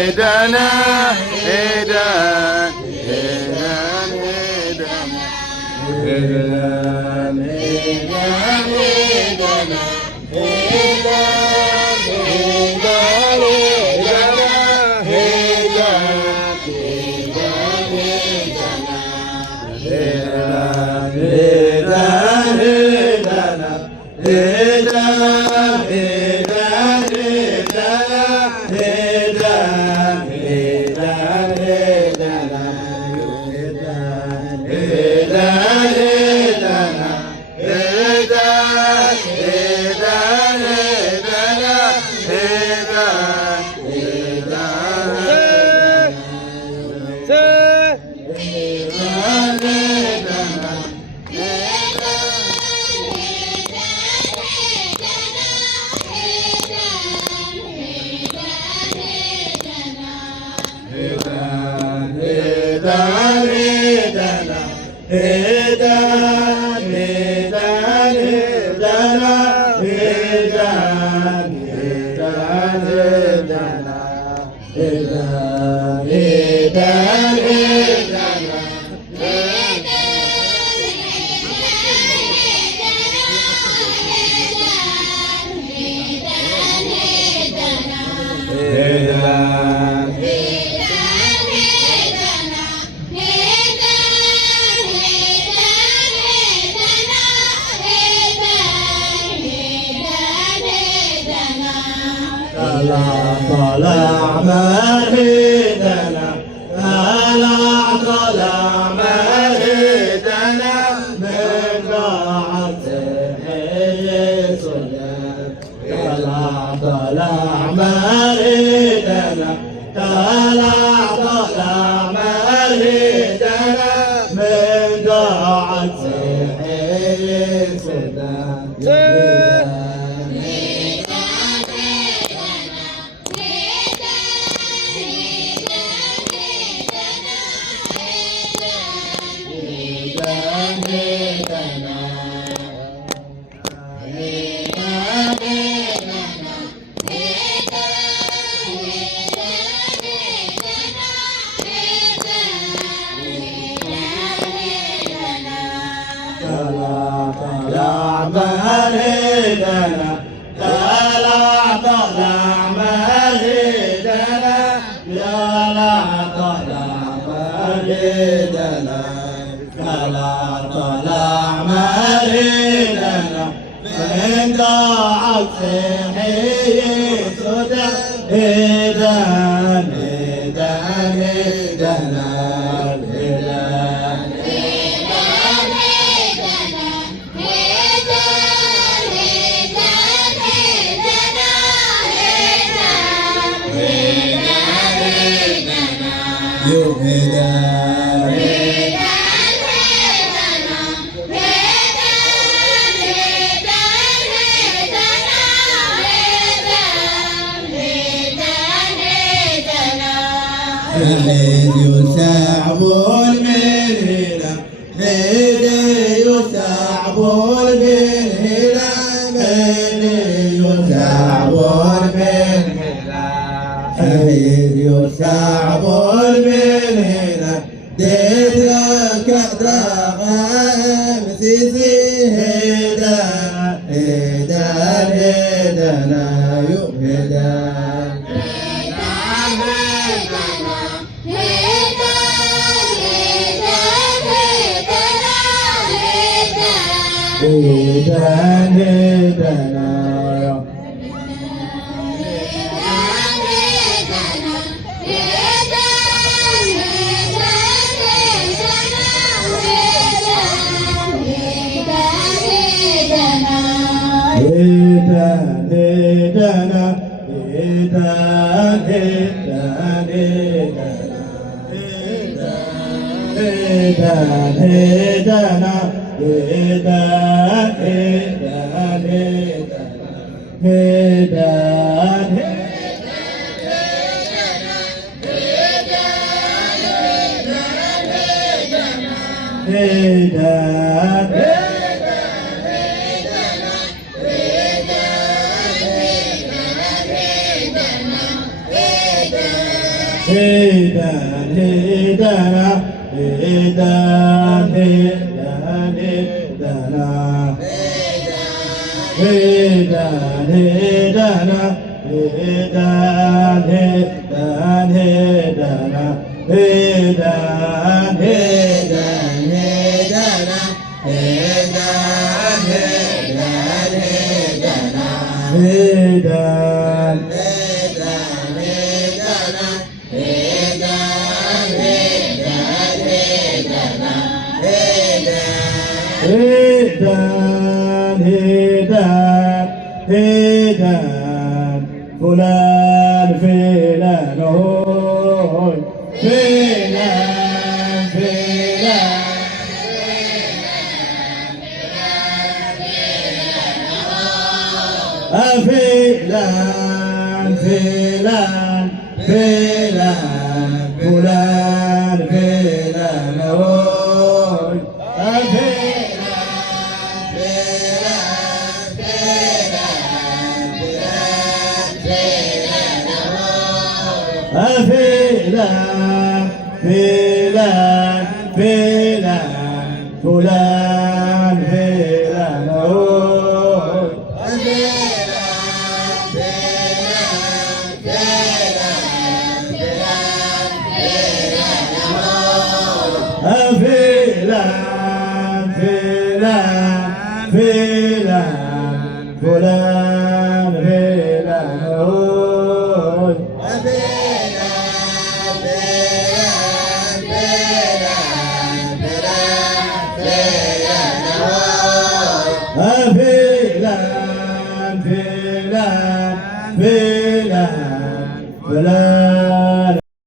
هدنا طلع مهدنا طلع مهدنا من قاعة حيصنا طلع مهدنا طلع مهدنا من قاعة حيصنا يسعبون من هنا يسعبون من هنا يسعبون من هنا يسعبون من هنا ديت لك دراغم سيسي هدانا يهدان هيدان هيدانا هيدان هيدان هيدانا هيدان هيدانا هيدان هيدان هيدانا هيدان هيدان هيدانا هيدان هيدان هيدانا هيدان هيدان هيدان هيدان فلان فلان هوي فلان فلان فلان فلان فلان فلان فلان هوي فلان فلان فلان فلان فلان هوي فلان فلان فلان فلان فلان هوي فلان فلان فلان فلان